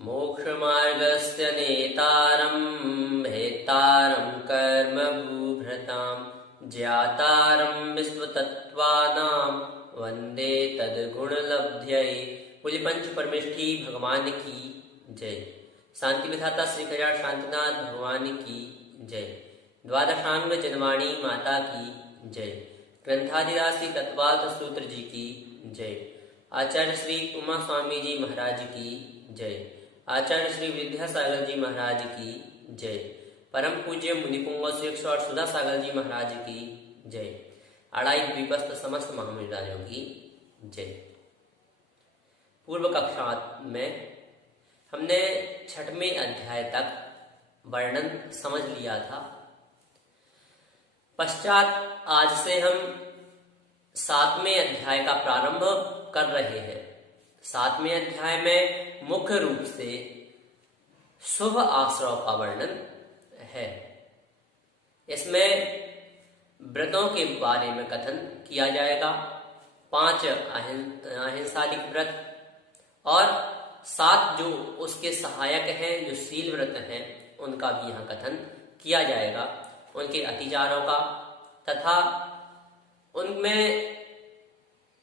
मोक्षमार्गस्य नेतारं भेत्तारं कर्मभूभृतां ज्ञातारं विश्वतत्त्वानां वन्दे तद्गुणलब्ध्यै। बोले पंच परमेष्ठी भगवान की जय। शांति विधाता श्री खजान शांतिनाथ भगवान की जय। द्वादशांग जनवाणी माता की जय। ग्रंथादिराशि तत्वार्थ सूत्र जी की जय। आचार्य श्री उमा स्वामी जी महाराज की जय। आचार्य श्री विद्यासागर जी महाराज की जय। परम पूज्य मुनिपुंग श्री सुधा सागर जी महाराज की जय। अड़ाई द्वीपस्थ समस्त महामुनिराजों की जय। पूर्व कक्षा में हमने 6वें अध्याय तक वर्णन समझ लिया था। पश्चात आज से हम 7वें अध्याय का प्रारंभ कर रहे हैं। 7वें अध्याय में मुख्य रूप से शुभ आश्रव का वर्णन है। इसमें व्रतों के बारे में कथन किया जाएगा। 5 अहिंसादिक व्रत और 7 जो उसके सहायक हैं, जो शील व्रत हैं, उनका भी यहाँ कथन किया जाएगा। उनके अतिचारों का तथा उनमें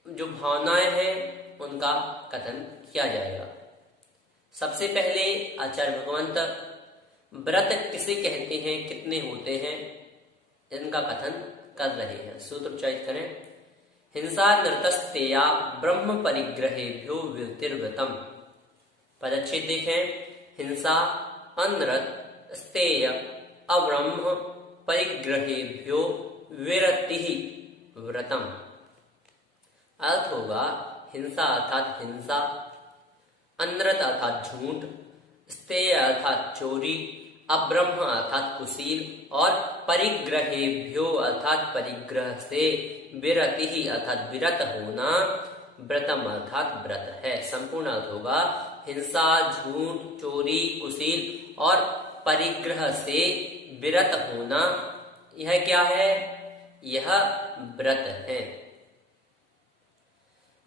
जो भावनाएं हैं उनका कथन किया जाएगा। सबसे पहले आचार्य भगवंत व्रत किसे कहते हैं, कितने होते हैं, इनका कथन कर रहे हैं। सूत्र उच्चारित करें। हिंसा नृतस्तेया ब्रह्म परिग्रहेभ्यो विरतिर्व्रतम। पदच्छेद देखें। हिंसा अनृत स्तेय अब्रह्म परिग्रहेभ्यो विरति व्रतम। अर्थ होगा हिंसा अर्थात हिंसा, अनृत अर्थात झूठ, स्तेय अर्थात चोरी, अब्रह्म अर्थात कुशील और परिग्रहेभ्यो अर्थात परिग्रह से, विरति अर्थात विरत होना, व्रतम अर्थात व्रत है। संपूर्ण अर्थ होगा हिंसा, झूठ, चोरी, कुशील और परिग्रह से विरत होना। यह क्या है? यह व्रत है।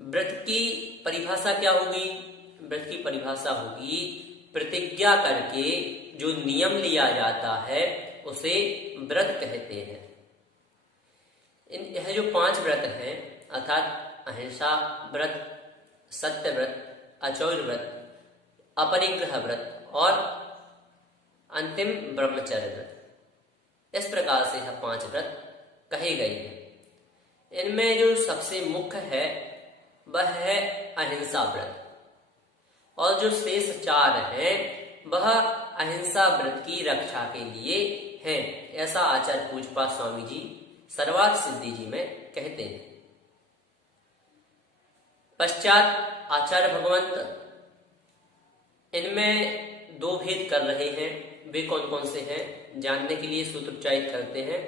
व्रत की परिभाषा क्या होगी? व्रत की परिभाषा होगी प्रतिज्ञा करके जो नियम लिया जाता है उसे व्रत कहते हैं। यह जो 5 व्रत हैं अर्थात अहिंसा व्रत, सत्य व्रत, अचौर्य व्रत, अपरिग्रह व्रत और अंतिम ब्रह्मचर्य व्रत, इस प्रकार से यह 5 व्रत कहे गए हैं। इनमें जो सबसे मुख्य है वह है अहिंसा व्रत और जो शेष 4 हैं वह अहिंसा व्रत की रक्षा के लिए हैं। ऐसा आचार्य पूज्यपाद स्वामी जी सर्वार्थ सिद्धि जी में कहते हैं। पश्चात आचार्य भगवंत इनमें 2 भेद कर रहे हैं। वे कौन कौन से हैं जानने के लिए सूत्र उच्चारित करते हैं।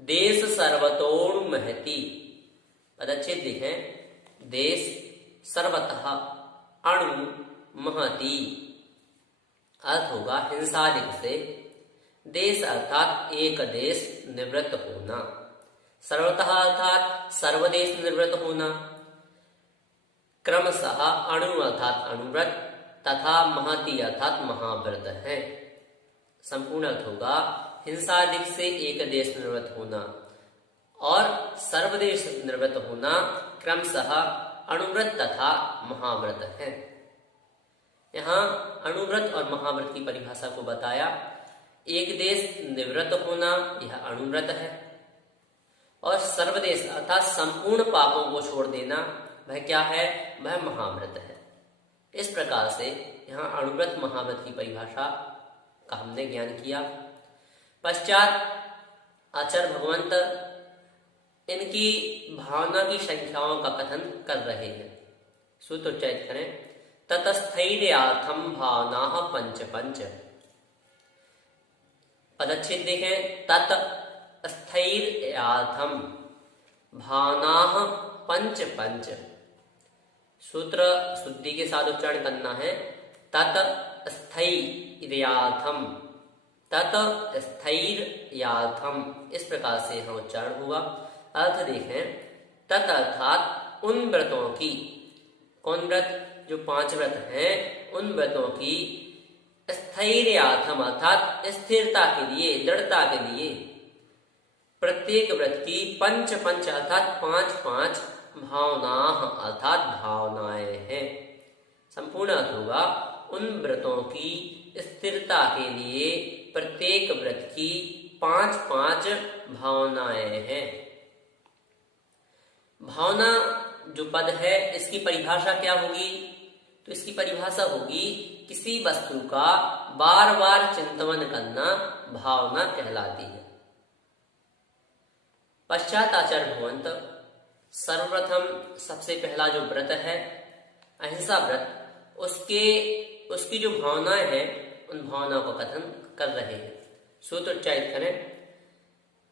देश सर्वतोड़ महति। पदच्छेद देखें। देश सर्वतः अणु महति। अर्थ होगा हिंसादिक से। देश अर्थात एक देश निवृत्त होना, सर्वतः अर्थात सर्वदेश निवृत्त होना, क्रमशः अणु अर्थात अणुव्रत तथा महति अर्थात महाव्रत है। संपूर्ण अर्थ होगा हिंसादिक से एक देश निवृत्त होना और सर्वदेश निवृत्त होना, क्रमशः अणुव्रत तथा महाव्रत है। यहाँ अणुव्रत और महाव्रत की परिभाषा को बताया। एक देश निवृत्त होना यह अणुव्रत है और सर्वदेश अर्थात संपूर्ण पापों को छोड़ देना वह क्या है? वह महाव्रत है। इस प्रकार से यहाँ अणुव्रत महाव्रत की परिभाषा का हमने ज्ञान किया। पश्चात आचार्य भगवंत इनकी भावना की संख्याओं का कथन कर रहे हैं। सूत्र उच्चारित करें। ततस्थैर्यार्थम भावना पंच पंच। पदच्छेद देखें। ततस्थैर्यार्थम भावना पंच पंच। सूत्र शुद्धि के साथ उच्चारण करना है। ततस्थैर्यार्थम, ततस्थैर्यार्थम, इस प्रकार से यहाँ उच्चारण हुआ। अर्थ देखें। तत् अर्थात उन व्रतों की, कौन व्रत? जो 5 व्रत हैं उन व्रतों की स्थैर्यार्थम अर्थात स्थिरता के लिए, दृढ़ता के लिए प्रत्येक व्रत की पंच पंच अर्थात 5 भावना अर्थात भावनाएं हैं। संपूर्ण अर्थ होगा उन व्रतों की स्थिरता के लिए प्रत्येक व्रत की 5 भावनाएं हैं। भावना जो पद है इसकी परिभाषा क्या होगी? तो इसकी परिभाषा होगी किसी वस्तु का बार बार चिंतन करना भावना कहलाती है। पश्चात आचार्य भगवंत सर्वप्रथम सबसे पहला जो व्रत है अहिंसा व्रत, उसकी जो भावनाएं हैं उन भावनाओं को कथन कर रहे हैं। सूत्र उच्चारित करें।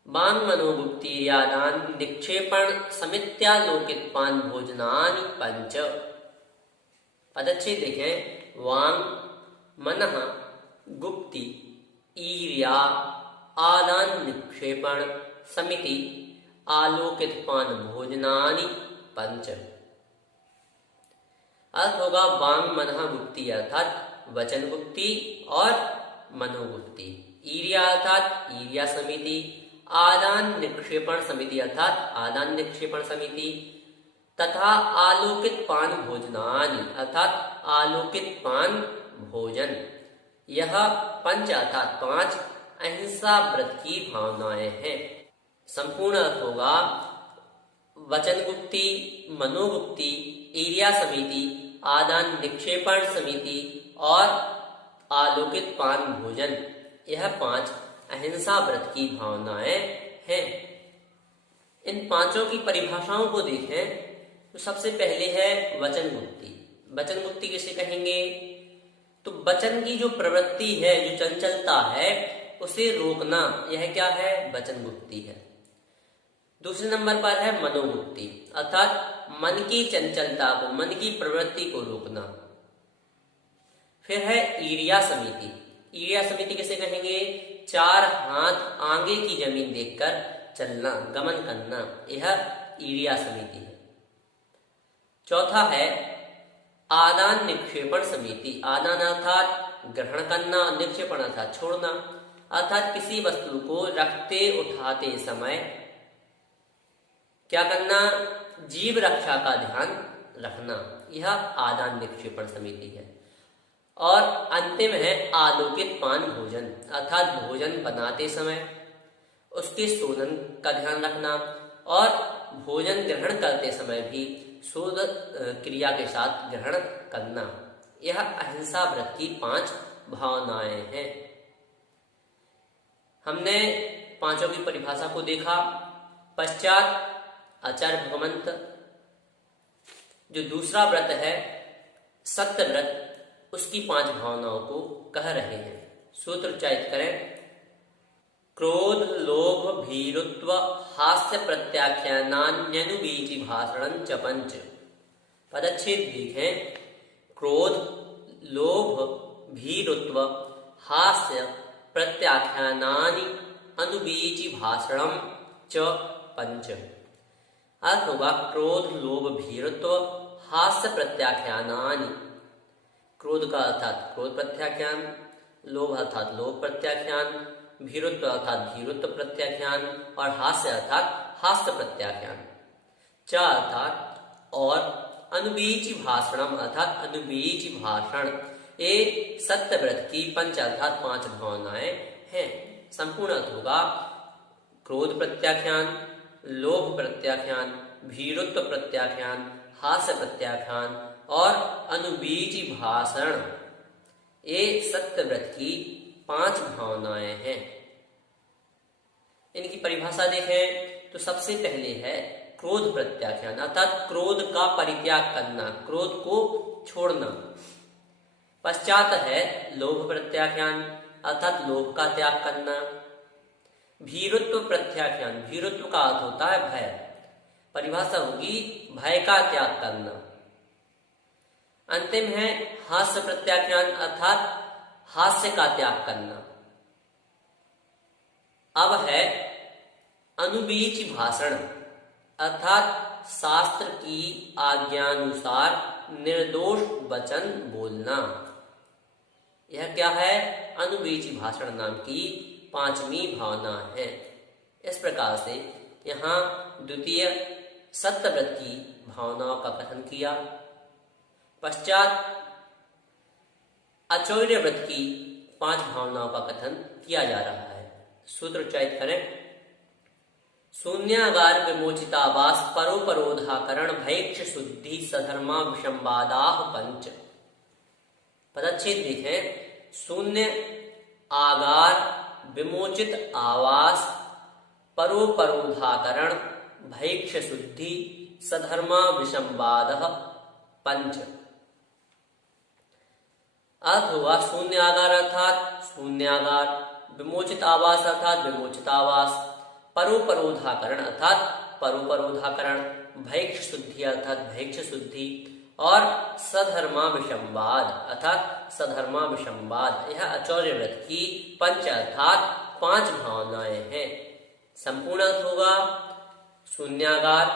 वांग मनोगुप्तिर्यादान निक्षेपण समित्यालोकित पान भोजनानि पंच। पदच्छेद देखें। वांग मनः गुप्ति ईर्या आदान निक्षेपण समिति आलोकित पान भोजनानि पंच। अर्थ होगा वांग मनः गुप्ति अर्थात वचन गुप्ति और मनोगुप्ति, ईर्या अर्थात ईर्या समिति, आदान निक्षेपण समिति अर्थात आदान निक्षेपण समिति तथा आलोकित पान भोजनानि अर्थात आलोकित पान भोजन। यह पंच अर्थात 5 अहिंसा व्रत की भावनाएं हैं। संपूर्ण अर्थ होगा वचन गुप्ति, मनोगुप्ति, ईर्या समिति, आदान निक्षेपण समिति और आलोकित पान भोजन। यह 5 अहिंसा व्रत की भावनाएं हैं। इन 5 की परिभाषाओं को देखें तो सबसे पहले है वचन मुक्ति। वचन मुक्ति किसे कहेंगे? तो वचन की जो प्रवृत्ति है, जो चंचलता है, उसे रोकना, यह क्या है? वचन मुक्ति है। दूसरे नंबर पर है मनोमुक्ति अर्थात मन की चंचलता को, मन की प्रवृत्ति को रोकना। फिर है ईर्या समिति। ईर्या समिति किसे कहेंगे? 4 हाथ आगे की जमीन देखकर चलना, गमन करना, यह ईर्या समिति है। चौथा है आदान निक्षेपण समिति। आदान अर्थात ग्रहण करना, निक्षेपण अर्थात छोड़ना, अर्थात किसी वस्तु को रखते उठाते समय क्या करना? जीव रक्षा का ध्यान रखना, यह आदान निक्षेपण समिति है। और अंतिम है आलोकित पान भोजन अर्थात भोजन बनाते समय उसके शोधन का ध्यान रखना और भोजन ग्रहण करते समय भी शोध क्रिया के साथ ग्रहण करना। यह अहिंसा व्रत की 5 भावनाएं हैं। हमने 5 की परिभाषा को देखा। पश्चात आचार्य भगवंत जो दूसरा व्रत है सत्य व्रत, उसकी 5 भावनाओं को कह रहे हैं। सूत्र उच्चारित करें। क्रोध लोभ भीरुत्व हास्य प्रत्याख्यानान्यनुबीजि भाषणं च पंच। पदच्छेद देखें। क्रोध लोभ भीरुत्व हास्य प्रत्याख्यानानि अनुबीजि भाषणं च पंच। अर्थ होगा क्रोध लोभ भीरुत्व हास्य प्रत्याख्यानानि। क्रोध का अर्थात क्रोध प्रत्याख्यान, लोभ अर्थात लोभ प्रत्याख्यान, भीरुत्व अर्थात भीरुत्व प्रत्याख्यान और हास्य अर्थात हास्य प्रत्याख्यान। च अर्थात और अनुबीज भाषणम अर्थात अनुबीज भाषण। ये सत्य व्रत की 5 अर्थात 5 भावनाएं हैं। संपूर्ण अर्थ होगा क्रोध प्रत्याख्यान, लोभ प्रत्याख्यान, भीरुत्व प्रत्याख्यान, हास्य प्रत्याख्यान और अनुबीज भाषण। ये सत्य व्रत की 5 भावनाएं हैं। इनकी परिभाषा देखें तो सबसे पहले है क्रोध प्रत्याख्यान अर्थात क्रोध का परित्याग करना, क्रोध को छोड़ना। पश्चात है लोभ प्रत्याख्यान अर्थात लोभ का त्याग करना। भीरुत्व प्रत्याख्यान, भीरुत्व का अर्थ होता है भय, परिभाषा होगी भय का त्याग करना। अंतिम है हास्य प्रत्याख्यान अर्थात हास्य का त्याग करना। अब है अनुबीज भाषण अर्थात शास्त्र की आज्ञानुसार निर्दोष वचन बोलना। यह क्या है? अनुवीची भाषण नाम की पांचवी भावना है। इस प्रकार से यहाँ द्वितीय सत्यव्रत की भावनाओं का कथन किया। पश्चात अचौर्य व्रत की 5 भावनाओं का कथन किया जा रहा है। सूत्र उच्चारित करें। शून्यागार विमोचितावास परोपरोधाकरण भैक्ष शुद्धि सधर्मा विषंवादाह पंच। पदच्छेद देखें। शून्य आगार विमोचित आवास परोपरोधाकरण भैक्ष शुद्धि सधर्मा विषंवादः पंच। अर्थ हुआ शून्यागार अर्थात शून्यागार, विमोचित आवास अर्थात विमोचित आवास, परोपरोधाकरण अर्थात परोपरोधाकरण, भैक्ष शुद्धि अर्थात भैक्ष शुद्धि और सधर्मा विषंवाद अर्थात सधर्मा विषंवाद। यह अचौर्य व्रत की पंच अर्थात 5 भावनाएं हैं। संपूर्ण अर्थ होगा शून्यागार,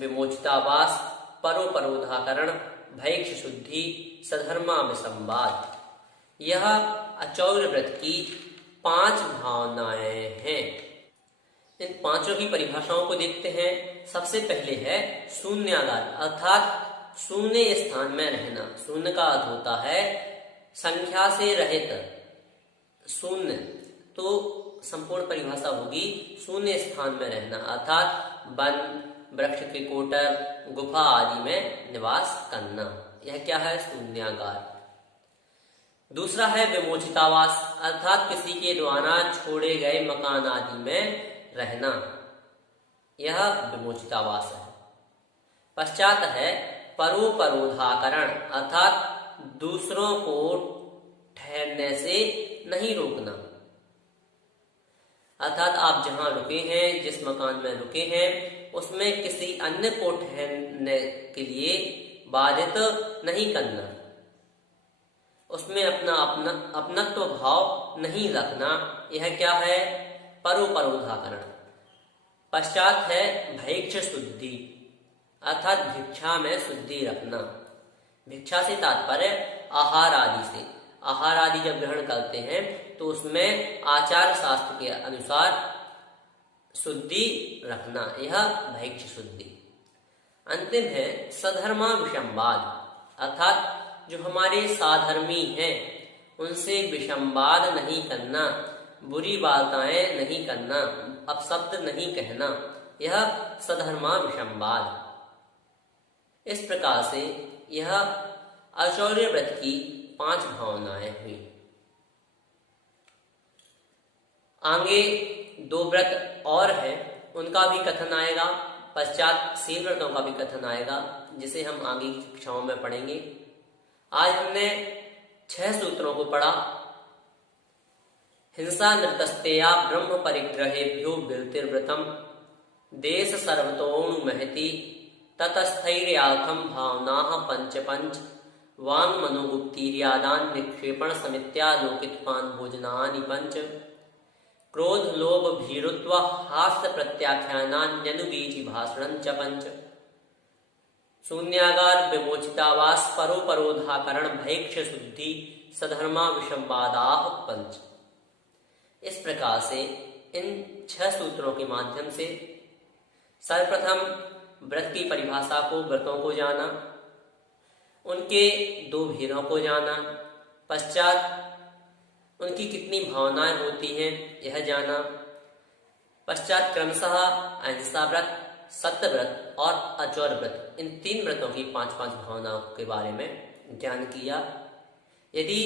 विमोचितावास, परोपरोधाकरण, भैक्ष शुद्धि, सधर्मा विषंवाद। यह अचौर्य व्रत की 5 भावनाएं हैं। इन पांचों की परिभाषाओं को देखते हैं। सबसे पहले है शून्यागार अर्थात शून्य स्थान में रहना। शून्य का अर्थ होता है संख्या से रहित शून्य, तो संपूर्ण परिभाषा होगी शून्य स्थान में रहना अर्थात वन, वृक्ष के कोटर, गुफा आदि में निवास करना। यह क्या है? शून्यागार। दूसरा है विमोचितावास अर्थात किसी के द्वारा छोड़े गए मकान आदि में रहना। यह विमोचितावास है। पश्चात है परोपरोधाकरण अर्थात दूसरों को ठहरने से नहीं रोकना। अर्थात आप जहां रुके हैं, जिस मकान में रुके हैं, उसमें किसी अन्य को ठहरने के लिए बाधित नहीं करना, उसमें अपनत्व भाव नहीं रखना। यह क्या है? परोपरोधाकरण। पश्चात है भैक्ष शुद्धि अर्थात भिक्षा में शुद्धि रखना। भिक्षा से तात्पर्य आहार आदि से। आहार आदि जब ग्रहण करते हैं तो उसमें आचार शास्त्र के अनुसार शुद्धि रखना, यह भैक्ष शुद्धि। अंतिम है सधर्मा विषंवाद अर्थात जो हमारे साधर्मी हैं उनसे विषंवाद नहीं करना, बुरी बातें नहीं करना, अपशब्द नहीं कहना। यह सधर्मा विषंवाद। इस प्रकार से यह अचौर्य व्रत की 5 भावनाएं हुई। आगे 2 व्रत और है, उनका भी कथन आएगा। पश्चात शील व्रतों का भी कथन आएगा, जिसे हम आगे की कक्षाओं में पढ़ेंगे। आज हमने 6 सूत्रों को पढ़ा। हिंसा नृतस्तेया ब्रह्म परिग्रहेभ्यो विरतिर्व्रतम देश सर्वतोणु महति ततस्थैर्यार्थम भावना पंच पंच वांग मनोगुप्तीर्यादान निक्षेपण समित्यालोकितपान भोजनानि पंच क्रोध लोभ भीरुत्व हास्य प्रत्याख्यानान्यनुबीजी भाषणं च पंच शून्यागार विमोचितावास परोपरोधाकरण भैक्ष शुद्धि सधर्मा विषंवादाह पंच। इस प्रकार से इन 6 सूत्रों के माध्यम से सर्वप्रथम व्रत की परिभाषा को, व्रतों को जाना, उनके 2 भेदों को जाना, पश्चात उनकी कितनी भावनाएं होती हैं यह जाना, पश्चात क्रमशः अहिंसा व्रत, सत्य व्रत और अचौर व्रत, इन 3 व्रतों की 5-5 भावनाओं के बारे में ज्ञान किया। यदि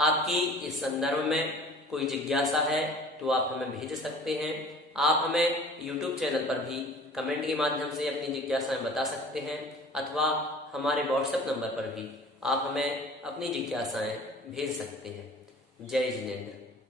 आपकी इस संदर्भ में कोई जिज्ञासा है तो आप हमें भेज सकते हैं। आप हमें YouTube चैनल पर भी कमेंट के माध्यम से अपनी जिज्ञासाएं बता सकते हैं, अथवा हमारे WhatsApp नंबर पर भी आप हमें अपनी जिज्ञासाएं भेज सकते हैं। जय जिनेंद्र।